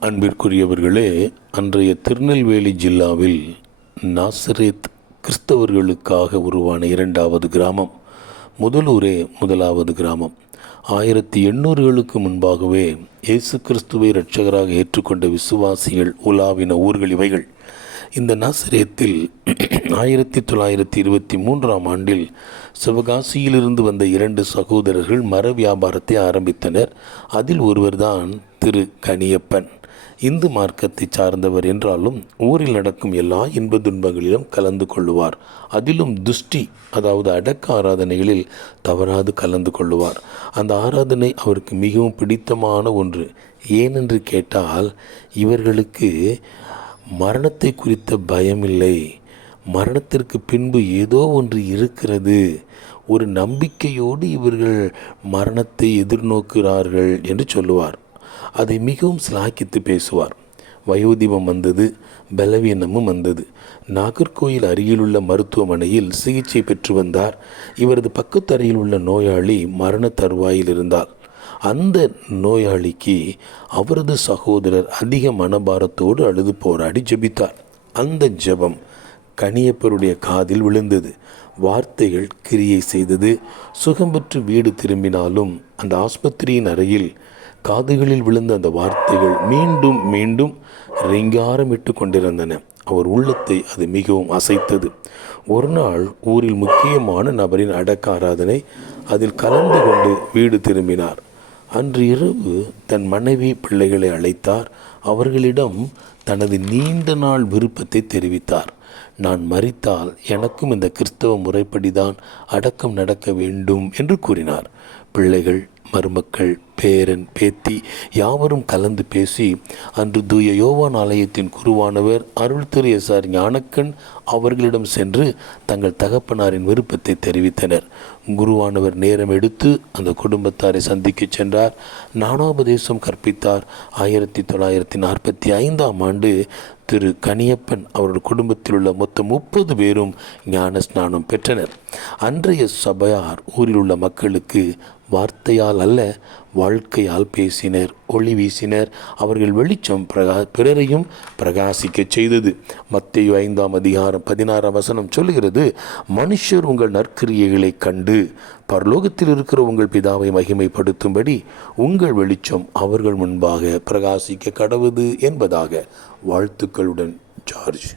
அன்பிற்குரியவர்களே அன்றைய திருநெல்வேலி ஜில்லாவில் நாசரேத் கிறிஸ்தவர்களுக்காக உருவான இரண்டாவது கிராமம் முதலூரே முதலாவது கிராமம். ஆயிரத்தி எண்ணூறுகளுக்கு முன்பாகவே இயேசு கிறிஸ்துவை இரட்சகராக ஏற்றுக்கொண்ட விசுவாசிகள் உலாவின ஊர்கள் இவைகள். இந்த நாசரேத்தில் ஆயிரத்தி தொள்ளாயிரத்தி இருபத்தி மூன்றாம் ஆண்டில் சிவகாசியிலிருந்து வந்த இரண்டு சகோதரர்கள் மர வியாபாரத்தை ஆரம்பித்தனர். அதில் ஒருவர்தான் திரு கனியப்பன். இந்து மார்க்கத்தை சார்ந்தவர் என்றாலும் ஊரில் நடக்கும் எல்லா இன்ப துன்பங்களிலும் கலந்து கொள்ளுவார். அதிலும் துஷ்டி அதாவது அடக்க ஆராதனைகளில் தவறாது கலந்து கொள்ளுவார். அந்த ஆராதனை அவருக்கு மிகவும் பிடித்தமான ஒன்று. ஏனென்று கேட்டால் இவர்களுக்கு மரணத்தை குறித்த பயமில்லை. மரணத்திற்கு பின்பு ஏதோ ஒன்று இருக்கிறது. ஒரு நம்பிக்கையோடு இவர்கள் மரணத்தை எதிர்நோக்கிறார்கள் என்று சொல்லுவார். அதை மிகவும் சிலாக்கித்து பேசுவார். வயோதிபம் வந்தது பலவீனமும் வந்தது. நாகர்கோயில் அருகிலுள்ள மருத்துவமனையில் சிகிச்சை பெற்று வந்தார். இவரது பக்கத்தறையில் உள்ள நோயாளி மரண தருவாயில் இருந்தார். அந்த நோயாளிக்கு அவரது சகோதரர் அதிக மனபாரத்தோடு அழுது போராடி ஜெபித்தார். அந்த ஜெபம் கனியப்பருடைய காதில் விழுந்தது. வார்த்தைகள் கிரியை செய்தது. சுகம் பெற்று வீடு திரும்பினாலும் அந்த ஆஸ்பத்திரியின் அறையில் காதுகளில் விழுந்த அந்த வார்த்தைகள் மீண்டும் மீண்டும் ரிங்காரமிட்டு கொண்டிருந்தன அவர் உள்ளத்தை அது மிகவும் அசைத்தது. ஒரு நாள் ஊரில் முக்கியமான நபரின் அடக்க ஆராதனை அதில் கலந்து கொண்டு வீடு திரும்பினார். அன்று இரவு தன் மனைவி பிள்ளைகளை அழைத்தார். அவர்களிடம் தனது நீண்ட நாள் விருப்பத்தை தெரிவித்தார். நான் மறித்தால் எனக்கும் இந்த கிறிஸ்தவ முறைப்படிதான் அடக்கம் நடக்க வேண்டும் என்று கூறினார். பிள்ளைகள் மருமக்கள் பேரன் பேத்தி யாவரும் கலந்து பேசி அன்று தூய யோவான் ஆலயத்தின் குருவானவர் அருள் திரு எஸ் ஆர் ஞானக்கண் அவர்களிடம் சென்று தங்கள் தகப்பனாரின் விருப்பத்தை தெரிவித்தனர். குருவானவர் நேரம் எடுத்து அந்த குடும்பத்தாரை சந்திக்க சென்றார். ஞானோபதேசம் கற்பித்தார். ஆயிரத்தி தொள்ளாயிரத்தி நாற்பத்தி ஐந்தாம் ஆண்டு திரு கனியப்பன் அவருடைய குடும்பத்தில் உள்ள மொத்தம் முப்பது பேரும் ஞான ஸ்நானம் பெற்றனர். அன்றைய சபையார் ஊரில் உள்ள மக்களுக்கு வார்த்தையால் அல்ல வாழ்க்கையால் பேசினர் ஒளி வீசினர். அவர்கள் வெளிச்சம் பிரகா பிறரையும் பிரகாசிக்கச் செய்தது. மத்திய ஐந்தாம் அதிகாரம் பதினாறாம் வசனம் சொல்லுகிறது மனுஷர் உங்கள் நற்கிரியைகளை கண்டு பரலோகத்தில் இருக்கிற உங்கள் பிதாவை மகிமைப்படுத்தும்படி உங்கள் வெளிச்சம் அவர்கள் முன்பாக பிரகாசிக்க கடவுது என்பதாக வாழ்த்துக்களுடன் ஜார்ஜ்.